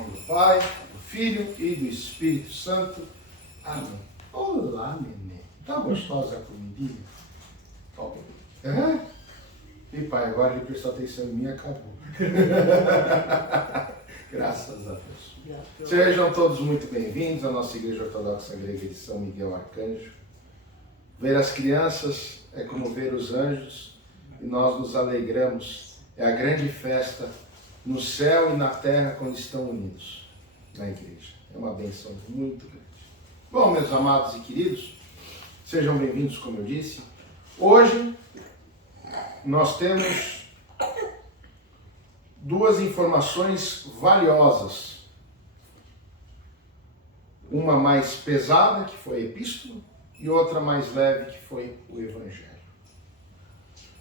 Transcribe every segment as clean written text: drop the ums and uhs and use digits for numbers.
nome do Pai, do Filho e do Espírito Santo. Amém. Olá, neném. Tá gostosa a comidinha? Top. É? E pai, agora ele prestou atenção em mim e acabou. Graças a Deus. Sejam todos muito bem-vindos à nossa Igreja Ortodoxa Grega de São Miguel Arcanjo. Ver as crianças é como ver os anjos e nós nos alegramos. É a grande festa no céu e na terra quando estão unidos na igreja. É uma bênção muito grande. Bom, meus amados e queridos, sejam bem-vindos, como eu disse. Hoje nós temos duas informações valiosas. Uma mais pesada, que foi a epístola, e outra mais leve, que foi o Evangelho.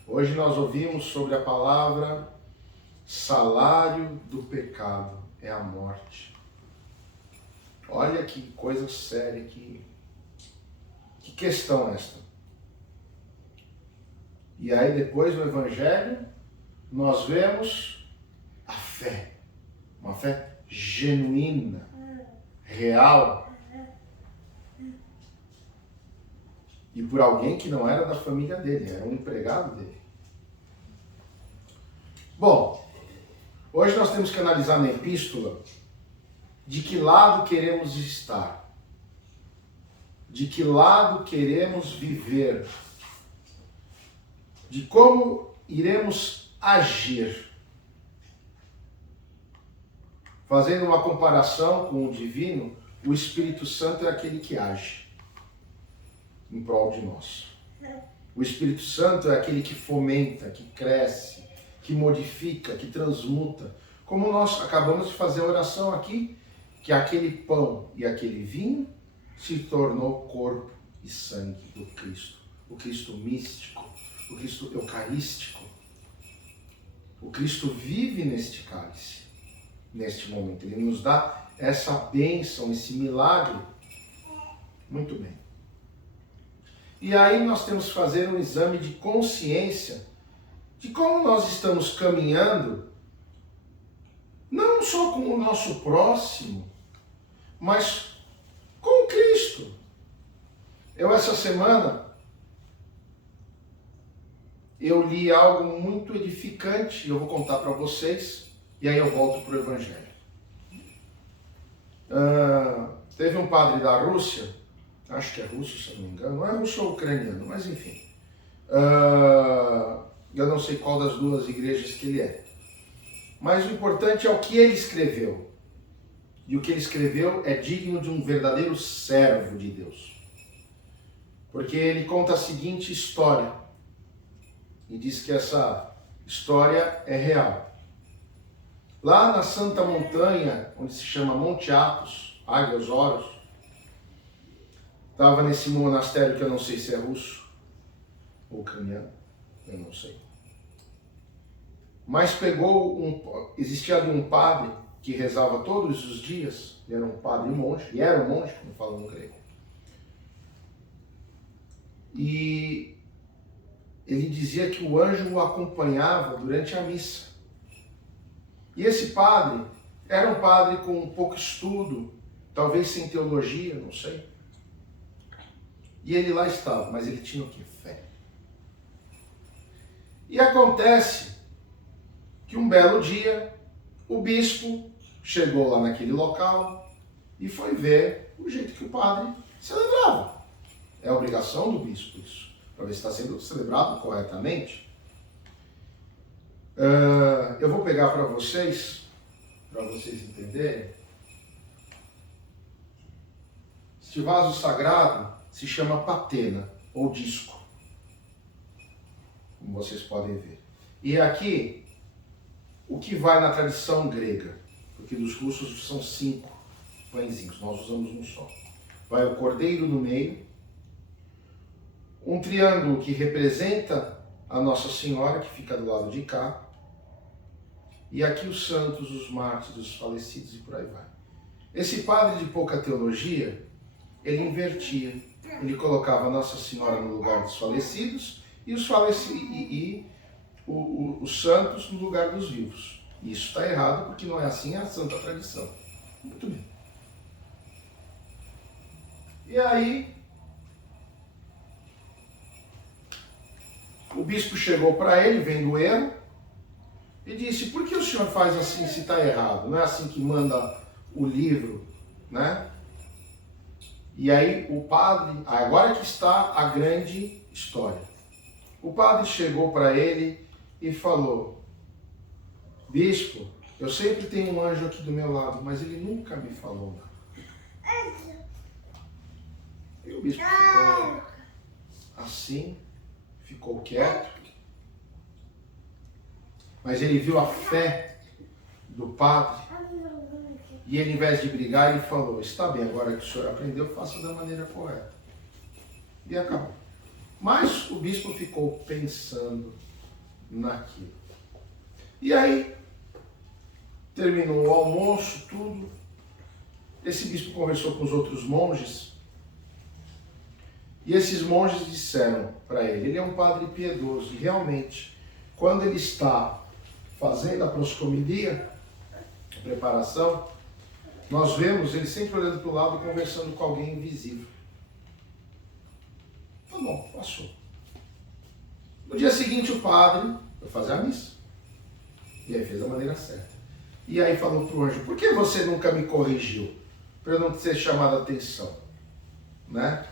Hoje nós ouvimos sobre a palavra salário do pecado é a morte. Olha que coisa séria, que questão esta. E aí depois no Evangelho nós vemos a fé, uma fé genuína, real, e por alguém que não era da família dele, era um empregado dele. Bom, hoje nós temos que analisar na epístola de que lado queremos estar, de que lado queremos viver, de como iremos agir. Fazendo uma comparação com o divino, o Espírito Santo é aquele que age em prol de nós. O Espírito Santo é aquele que fomenta, que cresce, que modifica, que transmuta. Como nós acabamos de fazer a oração aqui, que aquele pão e aquele vinho se tornou corpo e sangue do Cristo. O Cristo místico, o Cristo eucarístico. O Cristo vive neste cálice, neste momento. Ele nos dá essa bênção, esse milagre. Muito bem. E aí nós temos que fazer um exame de consciência de como nós estamos caminhando, não só com o nosso próximo, mas com Cristo. Eu essa semana, eu li algo muito edificante, e eu vou contar para vocês, e aí eu volto para o Evangelho. Teve um padre da Rússia, acho que é russo, se eu não me engano, não é russo ou ucraniano, mas enfim. Eu não sei qual das duas igrejas que ele é. Mas o importante é o que ele escreveu. E o que ele escreveu é digno de um verdadeiro servo de Deus. Porque ele conta a seguinte história. E diz que essa história é real. Lá na Santa Montanha, onde se chama Monte Athos, Águias Oros, estava nesse monastério que eu não sei se é russo ou ucraniano, eu não sei. Mas existia ali um padre que rezava todos os dias, ele era um padre e monge, e era um monge, como falam no grego. E ele dizia que o anjo o acompanhava durante a missa. E esse padre era um padre com pouco estudo, talvez sem teologia, não sei. E ele lá estava, mas ele tinha o quê? Fé. E acontece que um belo dia, o bispo chegou lá naquele local e foi ver o jeito que o padre celebrava. É a obrigação do bispo isso, para ver se está sendo celebrado corretamente. Eu vou pegar para vocês entenderem. Este vaso sagrado se chama patena, ou disco, como vocês podem ver. E aqui, o que vai na tradição grega, porque dos russos são 5 pãezinhos, nós usamos um só. Vai o cordeiro no meio, um triângulo que representa a Nossa Senhora, que fica do lado de cá, e aqui os santos, os mártires, os falecidos e por aí vai. Esse padre de pouca teologia, ele invertia. Ele colocava a Nossa Senhora no lugar dos falecidos e os santos no lugar dos vivos. Isso está errado porque não é assim a santa tradição. Muito bem. E aí, o bispo chegou para ele, vendo o erro, e disse: por que o senhor faz assim se está errado? Não é assim que manda o livro, né? E aí o padre, agora que está a grande história. O padre chegou para ele e falou: bispo, eu sempre tenho um anjo aqui do meu lado, mas ele nunca me falou nada. E o bispo ficou assim, ficou quieto, mas ele viu a fé do padre e ele, em vez de brigar, ele falou: está bem, agora que o senhor aprendeu, faça da maneira correta. E acabou. Mas o bispo ficou pensando naquilo. E aí, terminou o almoço, tudo. Esse bispo conversou com os outros monges. E esses monges disseram para ele: ele é um padre piedoso. E realmente, quando ele está fazendo a proscomilia, a preparação, nós vemos ele sempre olhando para o lado, conversando com alguém invisível. Tá bom, passou. No dia seguinte, o padre foi fazer a missa. E aí fez da maneira certa. E aí falou para o anjo: por que você nunca me corrigiu? Para eu não ter chamado a atenção. Né?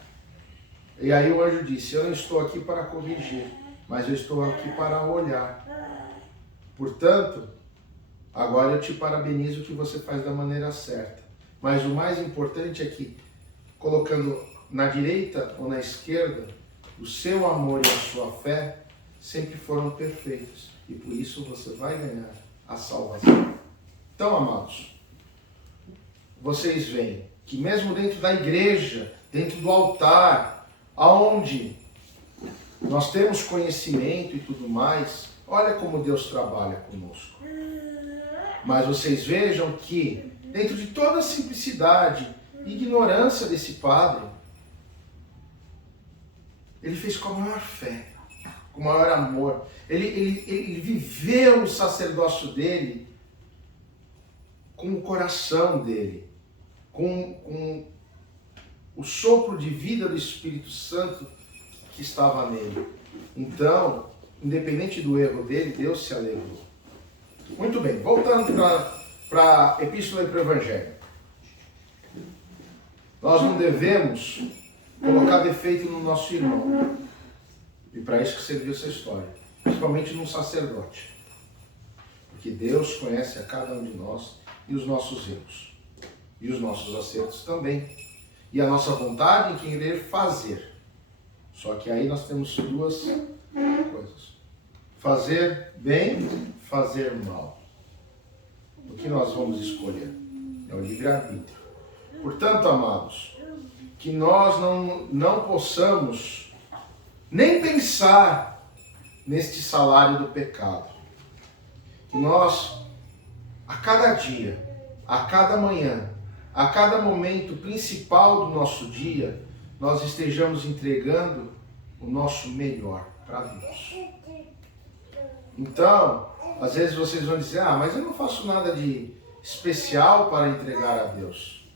E aí o anjo disse: eu não estou aqui para corrigir, mas eu estou aqui para olhar. Portanto, agora eu te parabenizo que você faz da maneira certa. Mas o mais importante é que, colocando na direita ou na esquerda, o seu amor e a sua fé sempre foram perfeitos. E por isso você vai ganhar a salvação. Então, amados, vocês veem que mesmo dentro da igreja, dentro do altar, aonde nós temos conhecimento e tudo mais, olha como Deus trabalha conosco. Mas vocês vejam que, dentro de toda a simplicidade e ignorância desse padre, ele fez com a maior fé, com o maior amor. Ele viveu o sacerdócio dele com o coração dele, com o sopro de vida do Espírito Santo que estava nele. Então, independente do erro dele, Deus se alegrou. Muito bem, voltando para a Epístola e para o Evangelho. Nós não devemos colocar defeito no nosso irmão. E para isso que serviu essa história. Principalmente num sacerdote. Porque Deus conhece a cada um de nós e os nossos erros. E os nossos acertos também. E a nossa vontade em querer fazer. Só que aí nós temos duas coisas. Fazer bem, fazer mal. O que nós vamos escolher? É o livre-arbítrio. Portanto, amados, que nós não possamos nem pensar neste salário do pecado. Que nós, a cada dia, a cada manhã, a cada momento principal do nosso dia, nós estejamos entregando o nosso melhor para Deus. Então, às vezes vocês vão dizer: ah, mas eu não faço nada de especial para entregar a Deus.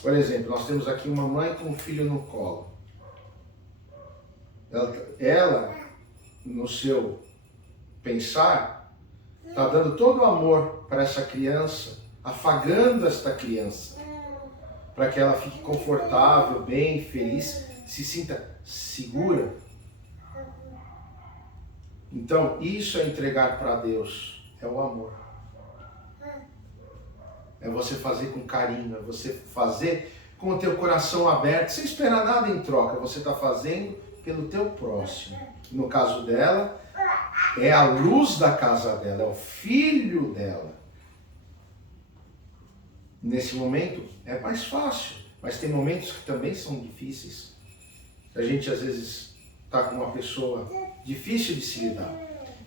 Por exemplo, nós temos aqui uma mãe com um filho no colo. Ela no seu pensar, está dando todo o amor para essa criança, afagando esta criança, para que ela fique confortável, bem, feliz, se sinta segura. Então, isso é entregar para Deus, é o amor. É você fazer com carinho, é você fazer com o teu coração aberto, sem esperar nada em troca. Você está fazendo pelo teu próximo. No caso dela, é a luz da casa dela, é o filho dela. Nesse momento é mais fácil, mas tem momentos que também são difíceis. A gente às vezes está com uma pessoa difícil de se lidar.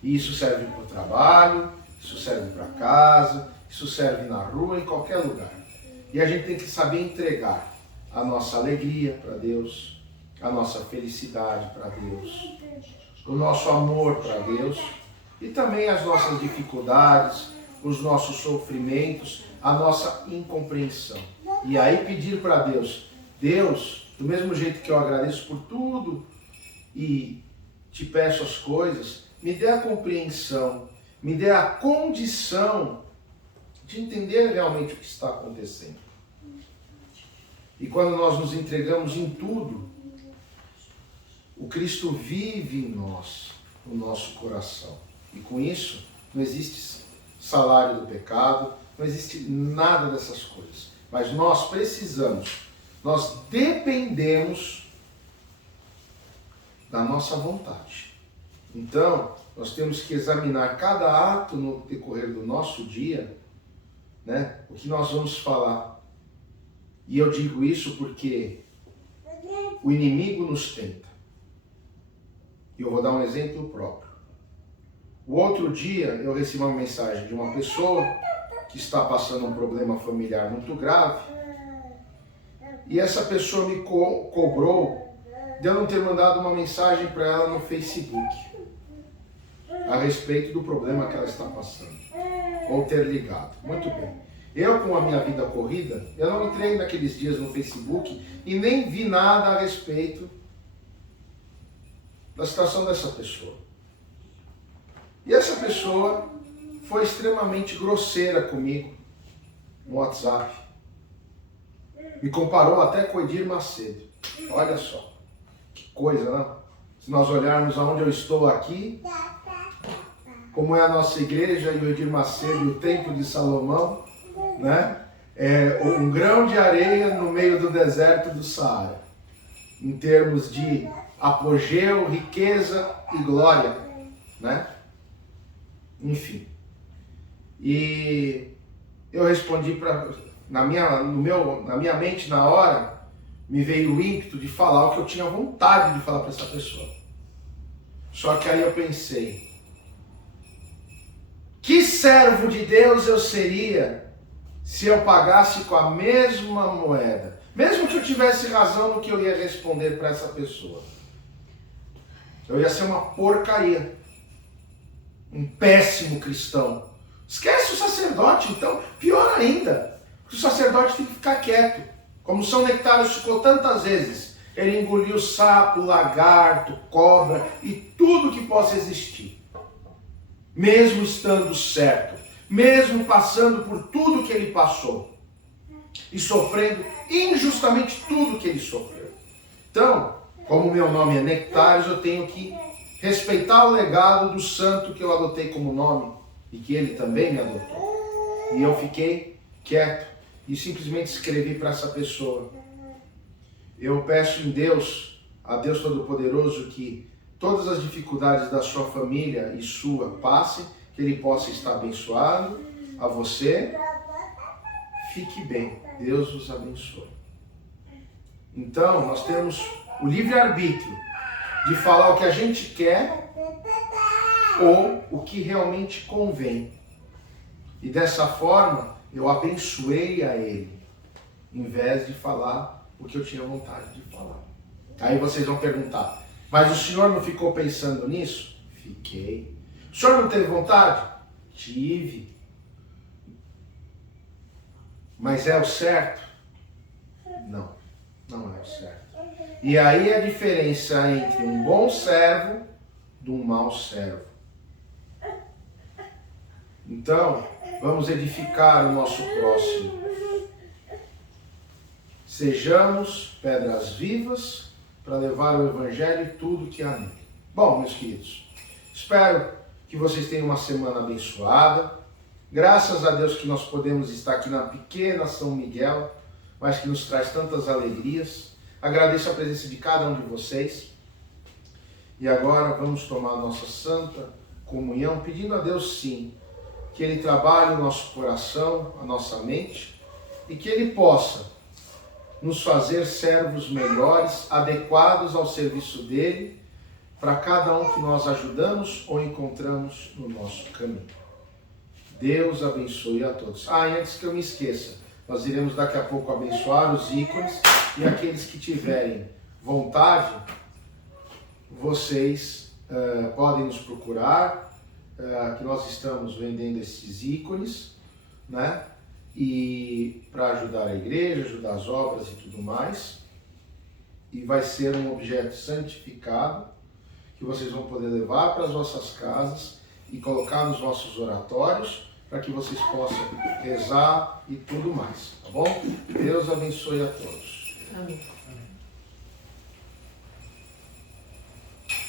E isso serve para o trabalho, isso serve para casa, isso serve na rua, em qualquer lugar. E a gente tem que saber entregar a nossa alegria para Deus, a nossa felicidade para Deus, o nosso amor para Deus e também as nossas dificuldades, os nossos sofrimentos, a nossa incompreensão. E aí pedir para Deus, Deus, do mesmo jeito que eu agradeço por tudo e te peço as coisas, me dê a compreensão, me dê a condição de entender realmente o que está acontecendo. E quando nós nos entregamos em tudo, o Cristo vive em nós, no nosso coração. E com isso, não existe salário do pecado, não existe nada dessas coisas. Mas nós precisamos, nós dependemos da nossa vontade. Então, nós temos que examinar cada ato no decorrer do nosso dia, né? O que nós vamos falar. E eu digo isso porque o inimigo nos tenta. E eu vou dar um exemplo próprio. O outro dia eu recebi uma mensagem de uma pessoa que está passando um problema familiar muito grave. E essa pessoa me cobrou de eu não ter mandado uma mensagem para ela no Facebook a respeito do problema que ela está passando. Ou ter ligado. Muito bem. Eu, com a minha vida corrida, eu não entrei naqueles dias no Facebook e nem vi nada a respeito da situação dessa pessoa. E essa pessoa foi extremamente grosseira comigo no WhatsApp. Me comparou até com o Edir Macedo. Olha só, que coisa, não? Se nós olharmos aonde eu estou aqui, como é a nossa igreja e o Edir Macedo e o Templo de Salomão, né? É um grão de areia no meio do deserto do Saara, em termos de apogeu, riqueza e glória, né? Enfim. E eu respondi na minha mente na hora, me veio o ímpeto de falar o que eu tinha vontade de falar para essa pessoa. Só que aí eu pensei, que servo de Deus eu seria se eu pagasse com a mesma moeda? Mesmo que eu tivesse razão no que eu ia responder para essa pessoa. Eu ia ser uma porcaria. Um péssimo cristão. Esquece o sacerdote, então. Pior ainda. Porque o sacerdote tem que ficar quieto. Como São Nectário ficou tantas vezes. Ele engoliu sapo, lagarto, cobra e tudo que possa existir. Mesmo estando certo. Mesmo passando por tudo que ele passou. E sofrendo injustamente tudo que ele sofreu. Então, como meu nome é Nectários, eu tenho que respeitar o legado do santo que eu adotei como nome e que ele também me adotou. E eu fiquei quieto e simplesmente escrevi para essa pessoa. Eu peço em Deus, a Deus Todo-Poderoso, que todas as dificuldades da sua família e sua passem, que ele possa estar abençoado, a você. Fique bem, Deus os abençoe. Então, nós temos o livre-arbítrio de falar o que a gente quer ou o que realmente convém. E dessa forma, eu abençoei a ele, em vez de falar o que eu tinha vontade de falar. Aí vocês vão perguntar, mas o senhor não ficou pensando nisso? Fiquei. O senhor não teve vontade? Tive. Mas é o certo? Não, não é o certo. E aí a diferença entre um bom servo de um mau servo. Então, vamos edificar o nosso próximo. Sejamos pedras vivas para levar o Evangelho e tudo que há nele. Bom, meus queridos, espero que vocês tenham uma semana abençoada. Graças a Deus que nós podemos estar aqui na pequena São Miguel, mas que nos traz tantas alegrias. Agradeço a presença de cada um de vocês. E agora vamos tomar a nossa santa comunhão, pedindo a Deus sim, que Ele trabalhe o nosso coração, a nossa mente, e que Ele possa nos fazer servos melhores, adequados ao serviço dEle, para cada um que nós ajudamos ou encontramos no nosso caminho. Deus abençoe a todos. E antes que eu me esqueça, nós iremos daqui a pouco abençoar os ícones e aqueles que tiverem vontade, vocês podem nos procurar que nós estamos vendendo esses ícones, né? E para ajudar a igreja, ajudar as obras e tudo mais. E vai ser um objeto santificado que vocês vão poder levar para as vossas casas e colocar nos vossos oratórios para que vocês possam rezar e tudo mais, tá bom? Deus abençoe a todos. Amém.